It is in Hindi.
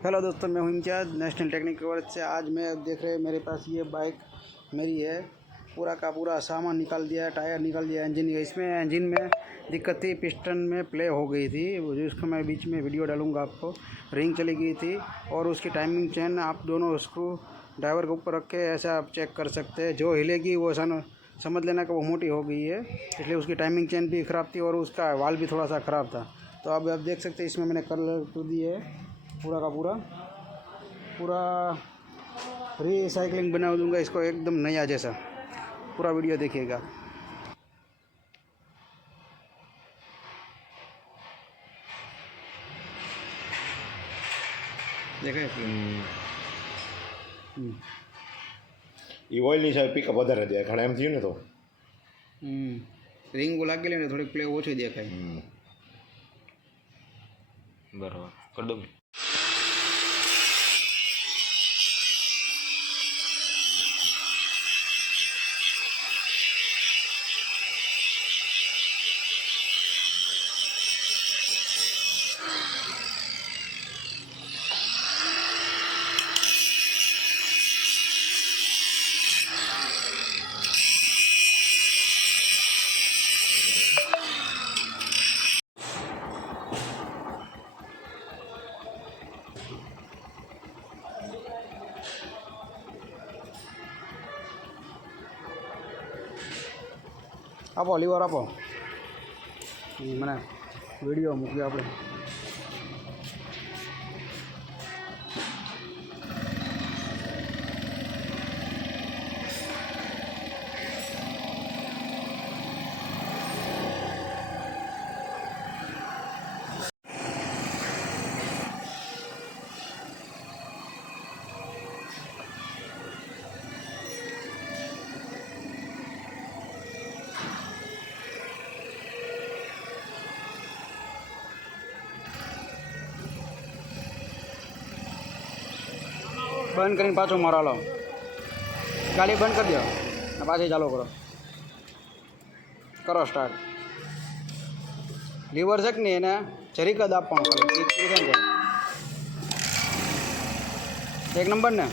हेलो दोस्तों, मैं हूं इम्तियाज़ नेशनल टेक्निक वर्क से। आज मैं देख रहे हैं मेरे पास ये बाइक मेरी है। पूरा का पूरा सामान निकाल दिया, टायर निकाल दिया, इंजन का। इसमें इंजन में दिक्कत थी, पिस्टन में प्ले हो गई थी, जिसको मैं बीच में वीडियो डालूंगा आपको। रिंग चली गई थी और उसकी टाइमिंग चेन आप दोनों स्क्रू ड्राइवर के ऊपर रख के ऐसा आप चेक कर सकते हैं। जो हिलेगी वो समझ लेना कि वो मोटी हो गई है, इसलिए उसकी टाइमिंग चेन भी ख़राब थी और उसका वाल भी थोड़ा सा ख़राब था। तो अब आप देख सकते हैं इसमें मैंने कलर तो दिए है, पूरा का पूरा रिसाइकलिंग बना दूंगा इसको एकदम नया जैसा। पूरा वीडियो देखिएगा। देखे ઓઇલની સાઈડ પિકઅપ વધારે દે ઘણા એમ થયું ને તો રિંગ લાગેલી ને થોડીક પ્લે ઓછી દેખાય. બરાબર કરી દઉં. આપો લીવર આપો, મને વિડીયો મૂકીએ આપણે. બંધ કરીને પાછો મારો લો, ગાડી બંધ કરી દો ને પાછી ચાલુ કરો સ્ટાર્ટ. લીવર છે કે નહીં એને જરીક જ આપવાનું ખાલી, એક નંબર ને.